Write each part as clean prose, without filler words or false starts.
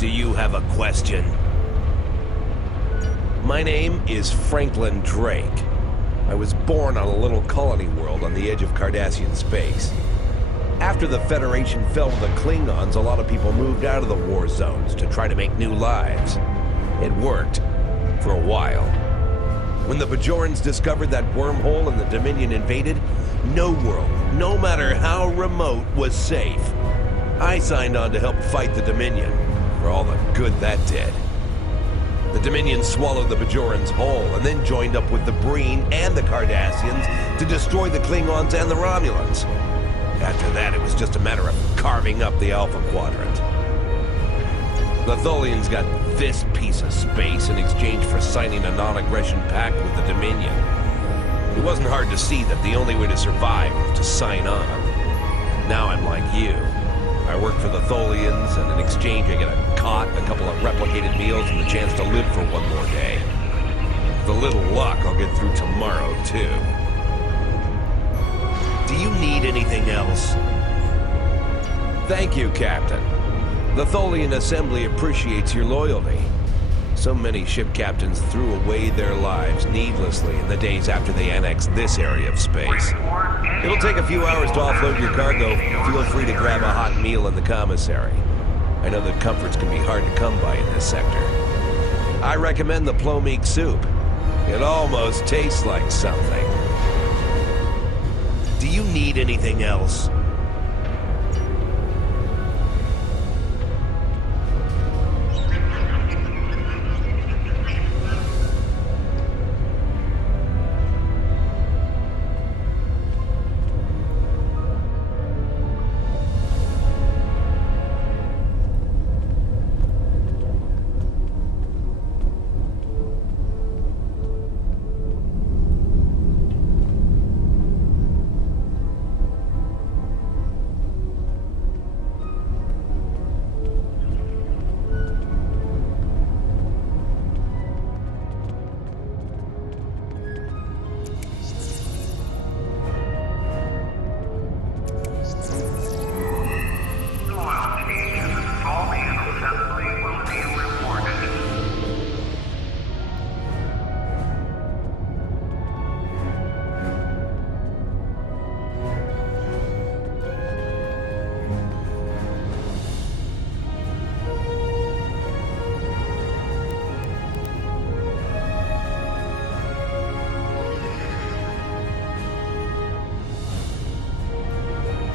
Do you have a question? My name is Franklin Drake. I was born on a little colony world on the edge of Cardassian space. After the Federation fell to the Klingons, a lot of people moved out of the war zones to try to make new lives. It worked. For a while. When the Bajorans discovered that wormhole and the Dominion invaded, no world, no matter how remote, was safe. I signed on to help fight the Dominion, for all the good that did. The Dominion swallowed the Bajorans whole, and then joined up with the Breen and the Cardassians to destroy the Klingons and the Romulans. After that, it was just a matter of carving up the Alpha Quadrant. The Tholians got this piece of space in exchange for signing a non-aggression pact with the Dominion. It wasn't hard to see that the only way to survive was to sign on. Now I'm like you. I work for the Tholians, and in exchange I get a cot, a couple of replicated meals, and the chance to live for one more day. With a little luck, I'll get through tomorrow, too. Do you need anything else? Thank you, Captain. The Tholian Assembly appreciates your loyalty. So many ship captains threw away their lives needlessly in the days after they annexed this area of space. It'll take a few hours to offload your cargo. Feel free to grab a hot meal in the commissary. I know that comforts can be hard to come by in this sector. I recommend the plomeek soup. It almost tastes like something. Do you need anything else?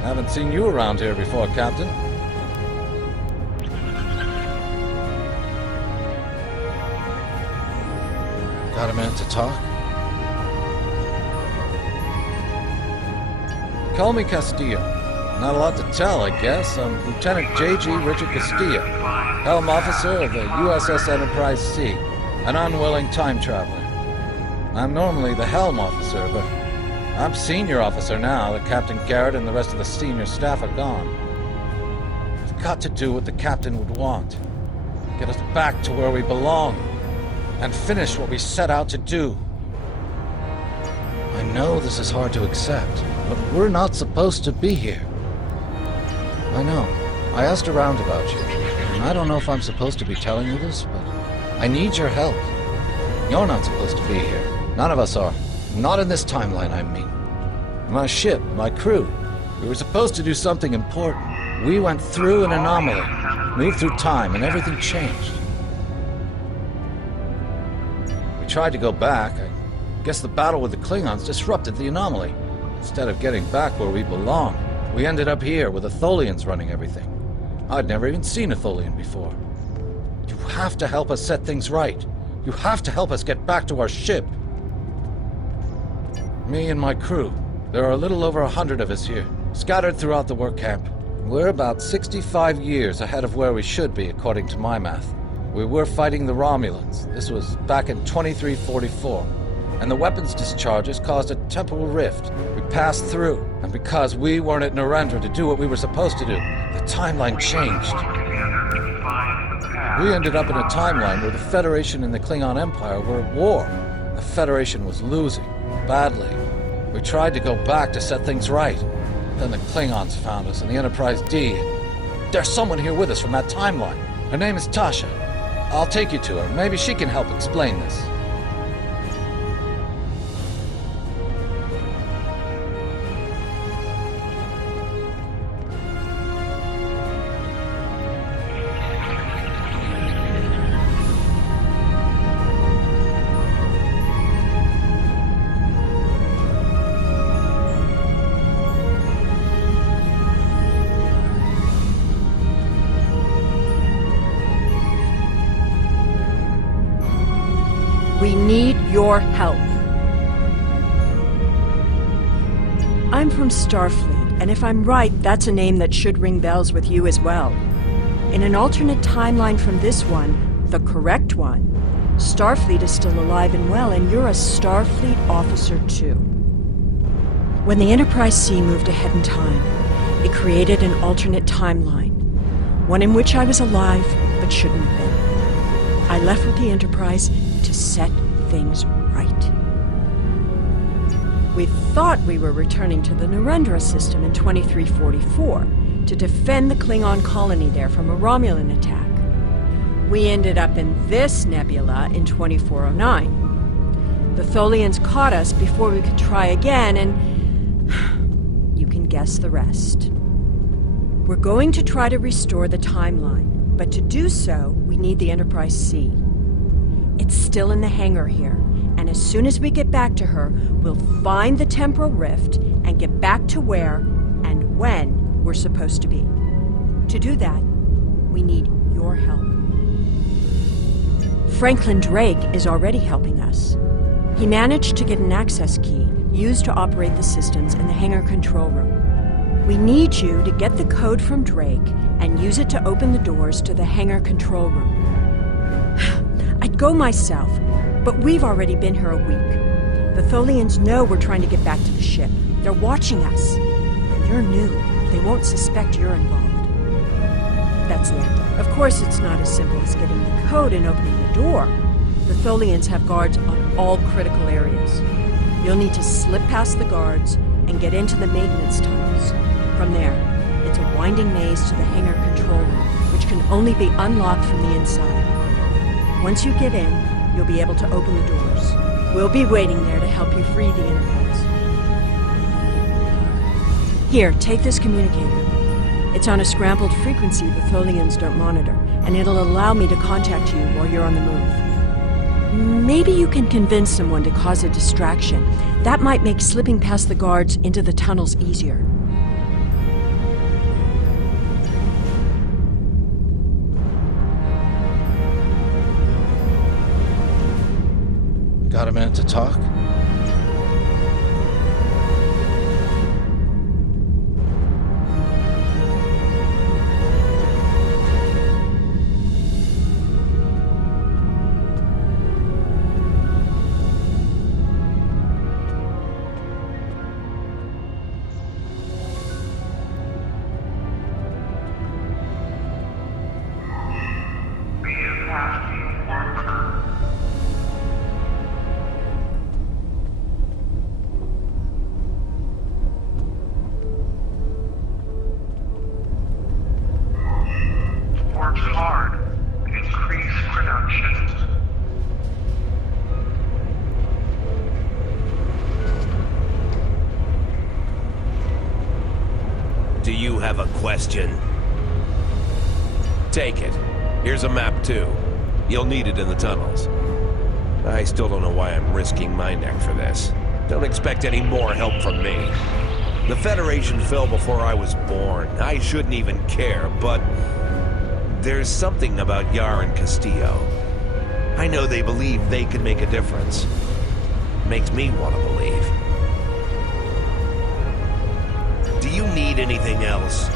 Haven't seen you around here before, Captain. Got a minute to talk? Call me Castillo. Not a lot to tell, I guess. I'm Lieutenant J.G. Richard Castillo, Helm Officer of the USS Enterprise C, an unwilling time traveler. I'm normally the Helm Officer, but I'm Senior Officer now that Captain Garrett and the rest of the senior staff are gone. We've got to do what the Captain would want. Get us back to where we belong. And finish what we set out to do. I know this is hard to accept, but we're not supposed to be here. I know. I asked around about you, and I don't know if I'm supposed to be telling you this, but I need your help. You're not supposed to be here. None of us are. Not in this timeline, I mean. My ship, my crew, we were supposed to do something important. We went through an anomaly, moved through time, and everything changed. We tried to go back. I guess the battle with the Klingons disrupted the anomaly. Instead of getting back where we belong, we ended up here with the Tholians running everything. I'd never even seen a Tholian before. You have to help us set things right. You have to help us get back to our ship. Me and my crew. There are a little over 100 of us here, scattered throughout the work camp. We're about 65 years ahead of where we should be, according to my math. We were fighting the Romulans. This was back in 2344. And the weapons discharges caused a temporal rift. We passed through, and because we weren't at Narendra to do what we were supposed to do, the timeline changed. We ended up in a timeline where the Federation and the Klingon Empire were at war. The Federation was losing. Badly. We tried to go back to set things right. Then the Klingons found us in the Enterprise D. There's someone here with us from that timeline. Her name is Tasha. I'll take you to her. Maybe she can help explain this. We need your help. I'm from Starfleet, and if I'm right, that's a name that should ring bells with you as well. In an alternate timeline from this one, the correct one, Starfleet is still alive and well, and you're a Starfleet officer too. When the Enterprise C moved ahead in time, it created an alternate timeline, one in which I was alive but shouldn't have been. I left with the Enterprise to set things right. We thought we were returning to the Narendra system in 2344 to defend the Klingon colony there from a Romulan attack. We ended up in this nebula in 2409. The Tholians caught us before we could try again, and you can guess the rest. We're going to try to restore the timeline, but to do so, we need the Enterprise C. It's still in the hangar here, and as soon as we get back to her, we'll find the temporal rift and get back to where and when we're supposed to be. To do that, we need your help. Franklin Drake is already helping us. He managed to get an access key used to operate the systems in the hangar control room. We need you to get the code from Drake and use it to open the doors to the hangar control room. I'd go myself, but we've already been here a week. The Tholians know we're trying to get back to the ship. They're watching us. And you're new. They won't suspect you're involved. That's it. Of course, it's not as simple as getting the code and opening the door. The Tholians have guards on all critical areas. You'll need to slip past the guards and get into the maintenance tunnels. From there, it's a winding maze to the hangar control room, which can only be unlocked from the inside. Once you get in, you'll be able to open the doors. We'll be waiting there to help you free the Enterprise. Here, take this communicator. It's on a scrambled frequency the Tholians don't monitor, and it'll allow me to contact you while you're on the move. Maybe you can convince someone to cause a distraction. That might make slipping past the guards into the tunnels easier. Got a minute to talk? Do you have a question? Take it. Here's a map too. You'll need it in the tunnels. I still don't know why I'm risking my neck for this. Don't expect any more help from me. The Federation fell before I was born. I shouldn't even care, but there's something about Yar and Castillo. I know they believe they can make a difference. Makes me want to believe. Do you need anything else?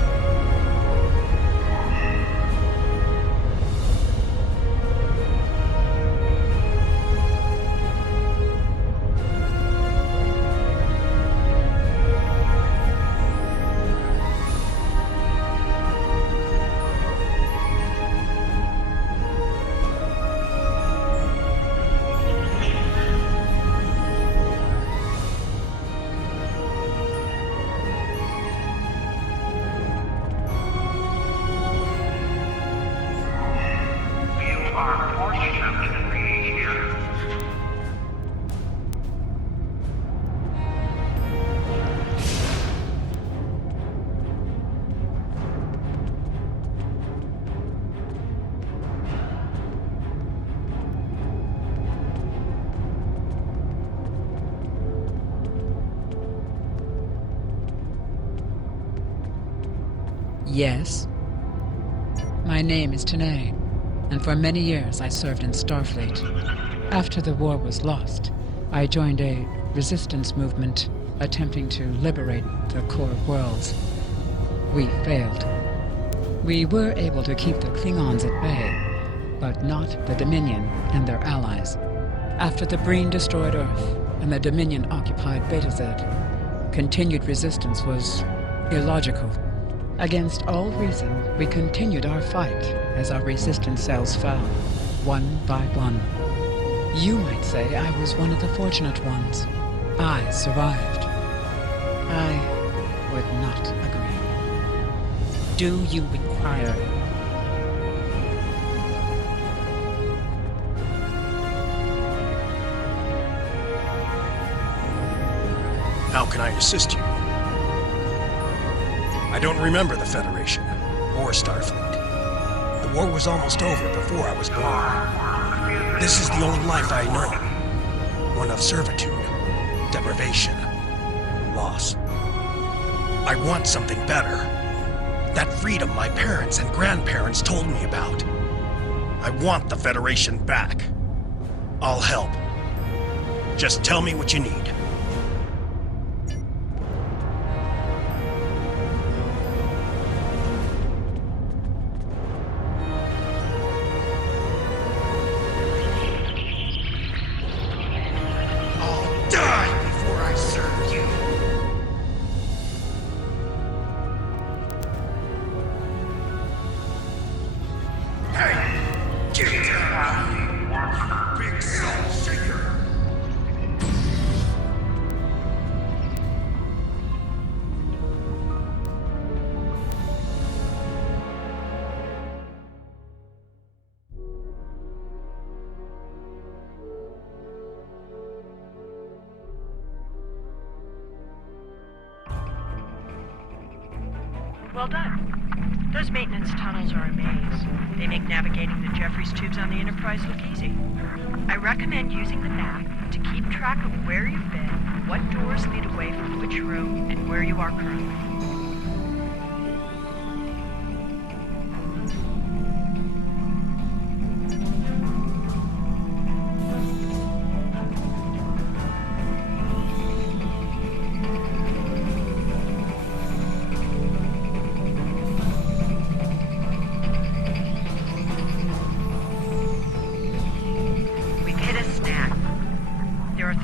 Yes? My name is Tanae, and for many years I served in Starfleet. After the war was lost, I joined a resistance movement attempting to liberate the core worlds. We failed. We were able to keep the Klingons at bay, but not the Dominion and their allies. After the Breen destroyed Earth and the Dominion occupied Beta Z, continued resistance was illogical. Against all reason, we continued our fight as our resistance cells fell, one by one. You might say I was one of the fortunate ones. I survived. I would not agree. Do you inquire? How can I assist you? I don't remember the Federation, or Starfleet. The war was almost over before I was born. This is the only life I know. One of servitude, deprivation, loss. I want something better. That freedom my parents and grandparents told me about. I want the Federation back. I'll help. Just tell me what you need. Well done. Those maintenance tunnels are a maze. They make navigating the Jeffries tubes on the Enterprise look easy. I recommend using the map to keep track of where you've been, what doors lead away from which room, and where you are currently.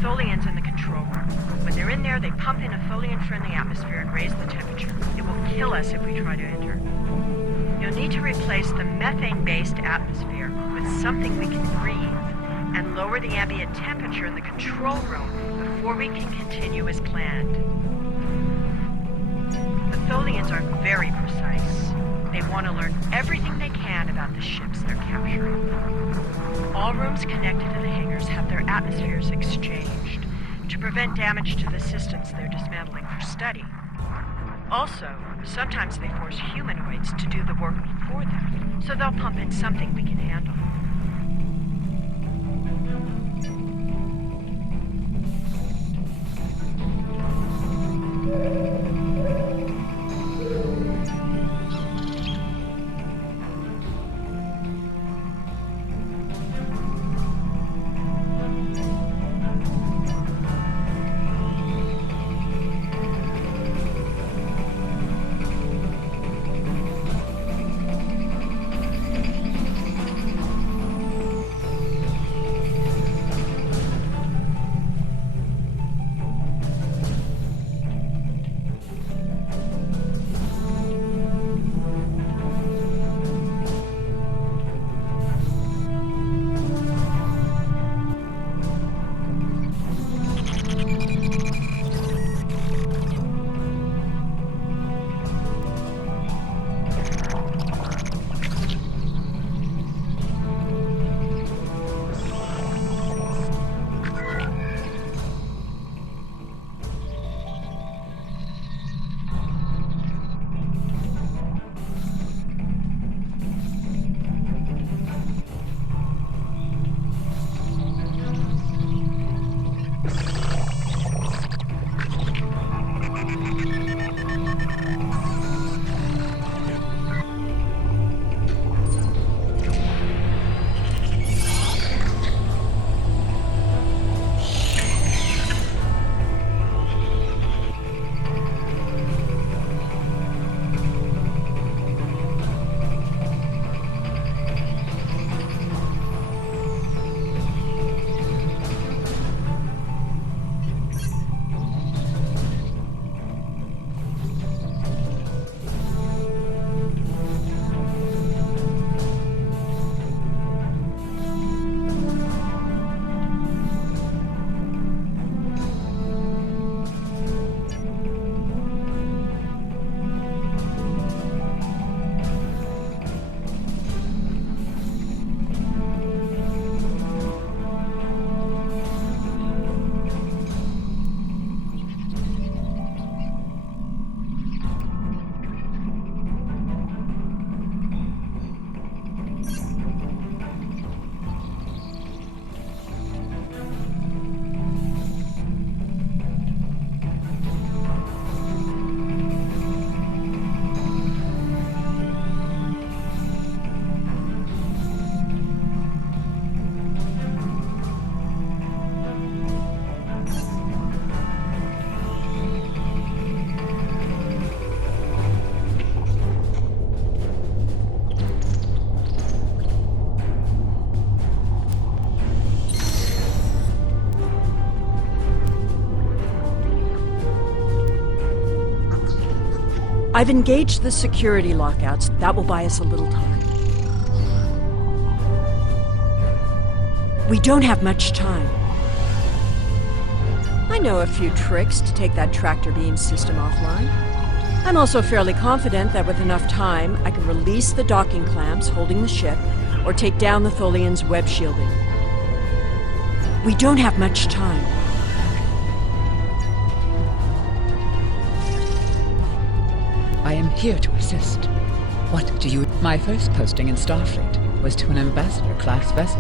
Tholians in the control room. When they're in there, they pump in a Tholian-friendly atmosphere and raise the temperature. It will kill us if we try to enter. You'll need to replace the methane-based atmosphere with something we can breathe and lower the ambient temperature in the control room before we can continue as planned. The Tholians are very precise. They want to learn everything they can about the ships they're capturing. All rooms connected to the hangars have their atmospheres exchanged to prevent damage to the systems they're dismantling for study. Also, sometimes they force humanoids to do the work for them, so they'll pump in something we can handle. I've engaged the security lockouts. That will buy us a little time. We don't have much time. I know a few tricks to take that tractor beam system offline. I'm also fairly confident that with enough time, I can release the docking clamps holding the ship or take down the Tholian's web shielding. We don't have much time. I am here to assist. What do you... My first posting in Starfleet was to an ambassador-class vessel.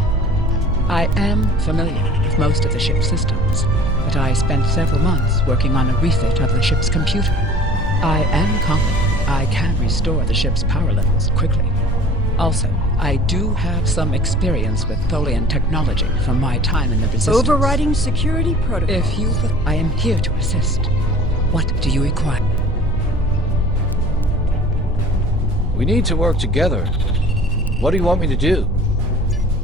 I am familiar with most of the ship's systems, but I spent several months working on a refit of the ship's computer. I am confident I can restore the ship's power levels quickly. Also, I do have some experience with Tholian technology from my time in the Resistance. Overriding security protocol. If you... I am here to assist. What do you require? We need to work together. What do you want me to do?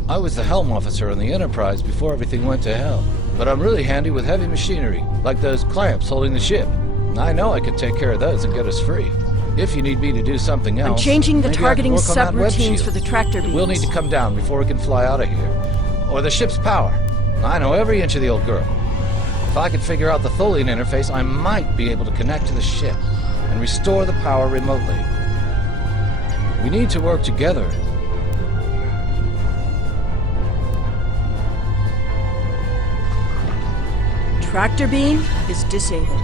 I was the helm officer on the Enterprise before everything went to hell, but I'm really handy with heavy machinery, like those clamps holding the ship. I know I can take care of those and get us free. If you need me to do something else... I'm changing the maybe targeting I can work on that web subroutines shield. for the tractor beams. We'll need to come down before we can fly out of here. Or the ship's power. I know every inch of the old girl. If I could figure out the Tholian interface, I might be able to connect to the ship and restore the power remotely. We need to work together. Tractor beam is disabled.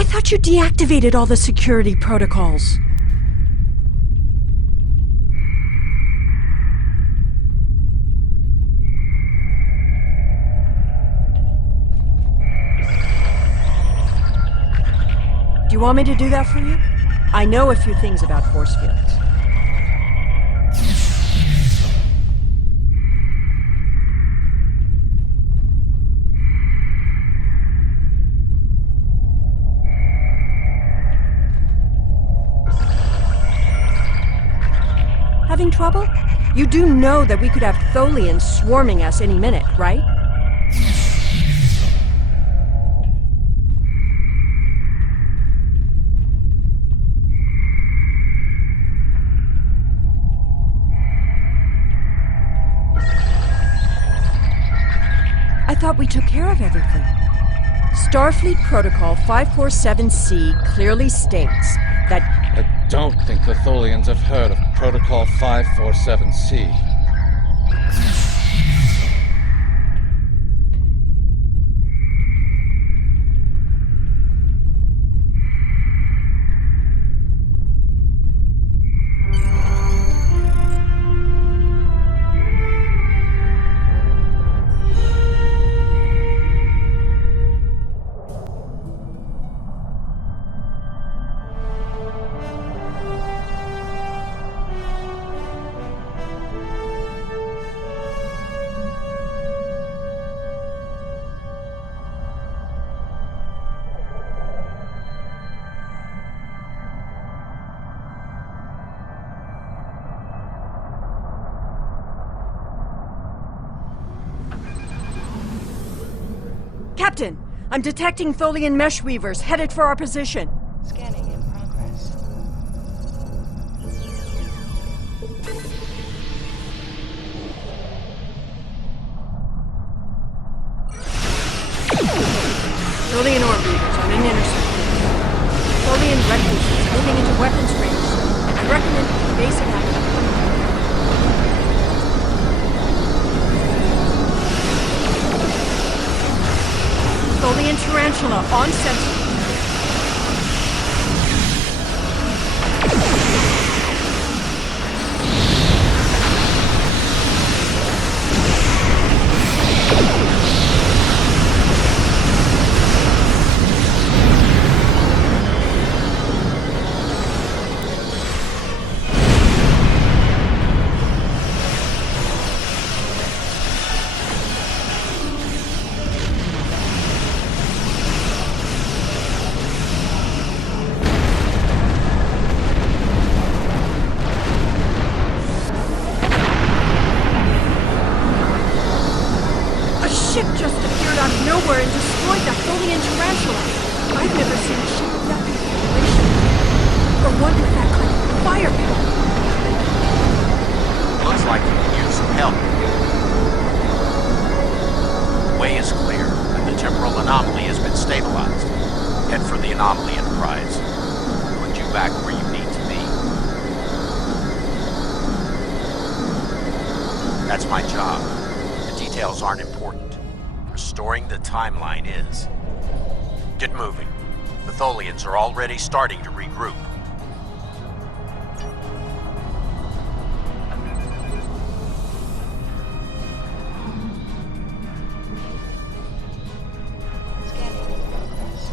I thought you deactivated all the security protocols. Do you want me to do that for you? I know a few things about force fields. Having trouble? You do know that we could have Tholians swarming us any minute, right? I thought we took care of everything. Starfleet Protocol 547C clearly states that... I don't think the Tholians have heard of Protocol 547C. Captain, I'm detecting Tholian mesh weavers headed for our position. Scanning in progress. Tholian ore weavers on an intercept. Tholian recluses moving into weapons range. I recommend basing up. Tholian tarantula on sensor. Ship just appeared out of nowhere and destroyed the Tholian tarantula. I've never seen a ship of that configuration. Or one with that kind of firepower. Looks like you can use some help. The way is clear, and the temporal anomaly has been stabilized. Head for the anomaly Enterprise. Put you back where you need to be. That's my job. The details aren't important. Restoring the timeline is. Get moving. The Tholians are already starting to regroup. Scanning in progress.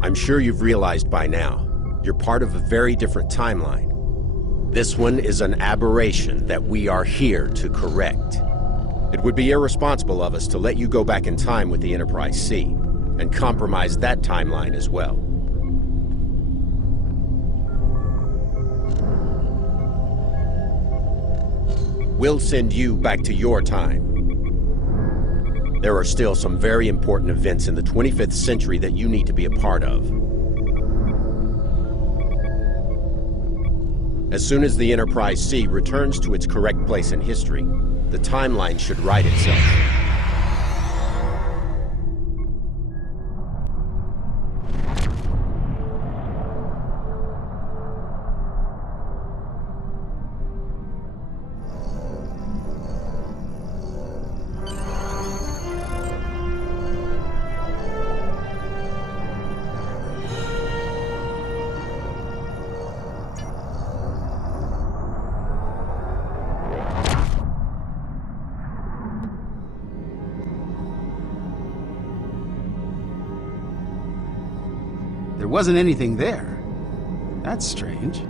I'm sure you've realized by now, you're part of a very different timeline. This one is an aberration that we are here to correct. It would be irresponsible of us to let you go back in time with the Enterprise C, and compromise that timeline as well. We'll send you back to your time. There are still some very important events in the 25th century that you need to be a part of. As soon as the Enterprise C returns to its correct place in history, the timeline should right itself. There wasn't anything there. That's strange.